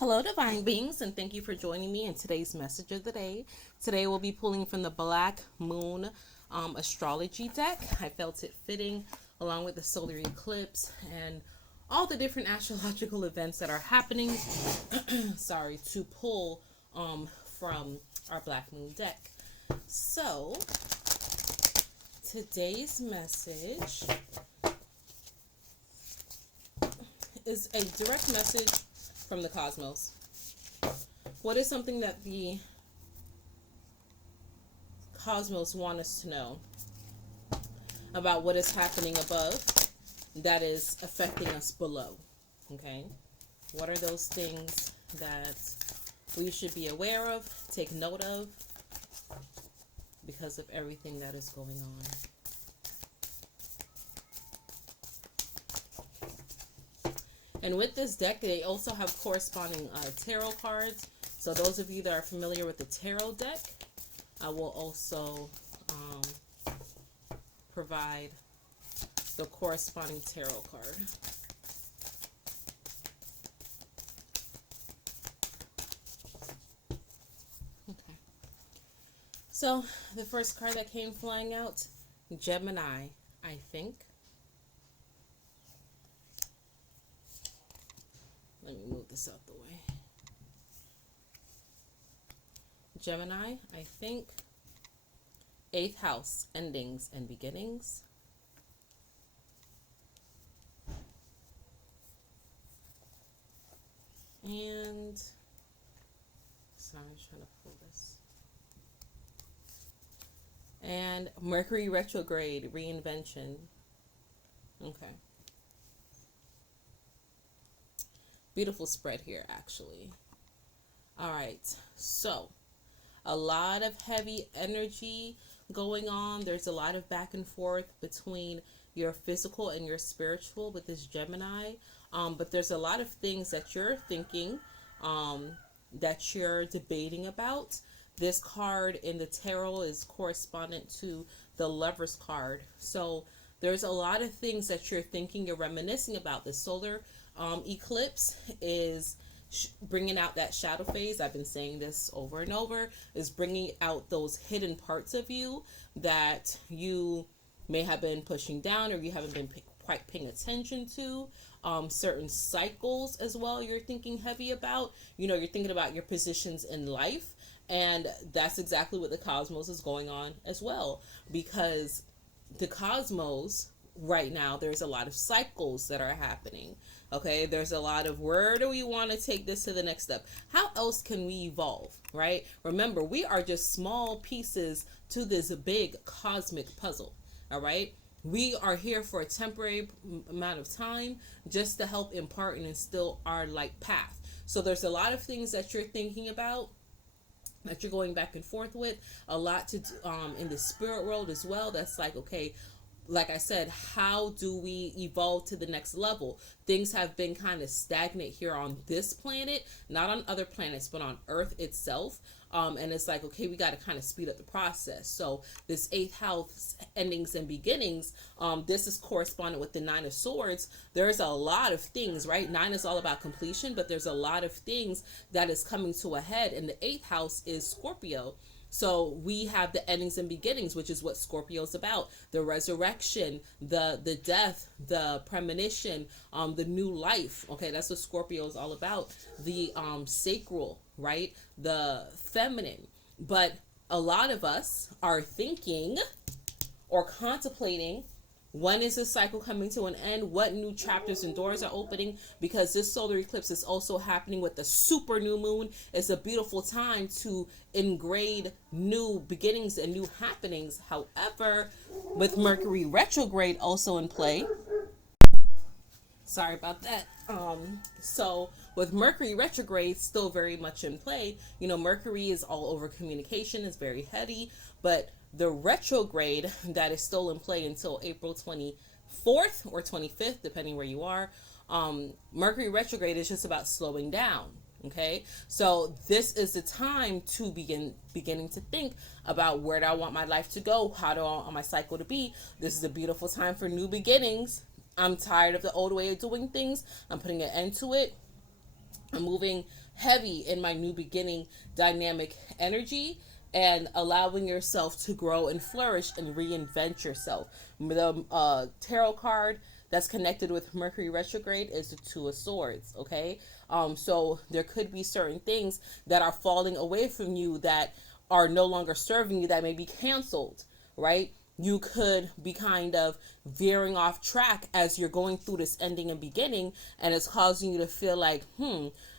Hello, divine beings, and thank you for joining me in today's message of the day. Today, we'll be pulling from the Black Moon astrology deck. I felt it fitting along with the solar eclipse and all the different astrological events that are happening. Sorry, to pull from our Black Moon deck. So, today's message is a direct message from the cosmos. What is something that the cosmos want us to know about what is happening above that is affecting us below? Okay, what are those things that we should be aware of, take note of, because of everything that is going on? And with this deck, they also have corresponding tarot cards. So those of you that are familiar with the tarot deck, I will also provide the corresponding tarot card. Okay. So the first card that came flying out, Gemini, I think. Let me move this out the way. Gemini, I think. 8th house, endings and beginnings. And, sorry, I'm trying to pull this. And Mercury retrograde, reinvention. Okay. Beautiful spread here, actually. All right, so a lot of heavy energy going on. There's a lot of back and forth between your physical and your spiritual with this Gemini. But there's a lot of things that you're thinking, that you're debating about. This card in the tarot is correspondent to the Lover's card. So there's a lot of things that you're thinking, you're reminiscing about. The solar eclipse is bringing out that shadow phase. I've been saying this over and over, is bringing out those hidden parts of you that you may have been pushing down or you haven't been quite paying attention to. Certain cycles as well you're thinking heavy about. You're thinking about your positions in life, and that's exactly what the cosmos is going on as well, because the cosmos right now, there's a lot of cycles that are happening. Okay, there's a lot of, where do we want to take this to the next step? How else can we evolve, right? Remember, we are just small pieces to this big cosmic puzzle. All right, we are here for a temporary amount of time just to help impart and instill our light path. So there's a lot of things that you're thinking about, that you're going back and forth with, a lot to in the spirit world as well. That's like, okay, like I said, how do we evolve to the next level? Things have been kind of stagnant here on this planet, not on other planets, but on Earth itself. And it's like, okay, we got to kind of speed up the process. So this 8th house, endings and beginnings, this is correspondent with the 9 of Swords. There's a lot of things, right? 9 is all about completion, but there's a lot of things that is coming to a head. And the 8th house is Scorpio. So we have the endings and beginnings, which is what Scorpio is about. The resurrection, the death, the premonition, the new life. Okay, that's what Scorpio is all about. The sacral, right? The feminine. But a lot of us are thinking or contemplating, when is this cycle coming to an end? What new chapters and doors are opening? Because this solar eclipse is also happening with the super new moon. It's a beautiful time to engrade new beginnings and new happenings. However, with Mercury retrograde also in play, sorry about that. So with Mercury retrograde still very much in play, Mercury is all over communication, is very heady, but the retrograde that is still in play until April 24th or 25th, depending where you are, Mercury retrograde is just about slowing down. Okay, so this is the time to beginning to think about, where do I want my life to go? How do I want my cycle to be? This is a beautiful time for new beginnings. I'm tired of the old way of doing things. I'm putting an end to it. I'm moving heavy in my new beginning dynamic energy and allowing yourself to grow and flourish and reinvent yourself. The tarot card that's connected with Mercury retrograde is the Two of Swords, okay? So there could be certain things that are falling away from you that are no longer serving you, that may be canceled, right? You could be kind of veering off track as you're going through this ending and beginning, and it's causing you to feel like,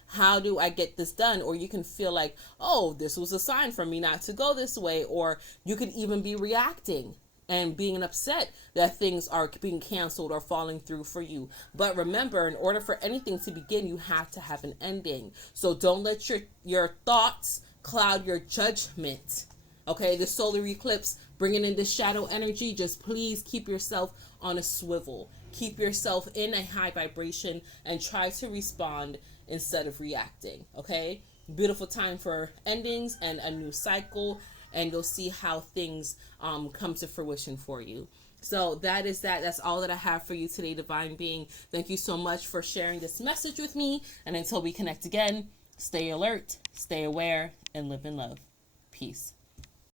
how do I get this done? Or you can feel like, oh, this was a sign for me not to go this way. Or you could even be reacting and being upset that things are being canceled or falling through for you. But remember, in order for anything to begin, you have to have an ending. So don't let your thoughts cloud your judgment. Okay, the solar eclipse bringing in this shadow energy, just please keep yourself on a swivel. Keep yourself in a high vibration and try to respond instead of reacting. Okay, beautiful time for endings and a new cycle, and you'll see how things come to fruition for you. So that is that. That's all that I have for you today, Divine Being. Thank you so much for sharing this message with me. And until we connect again, stay alert, stay aware, and live in love. Peace.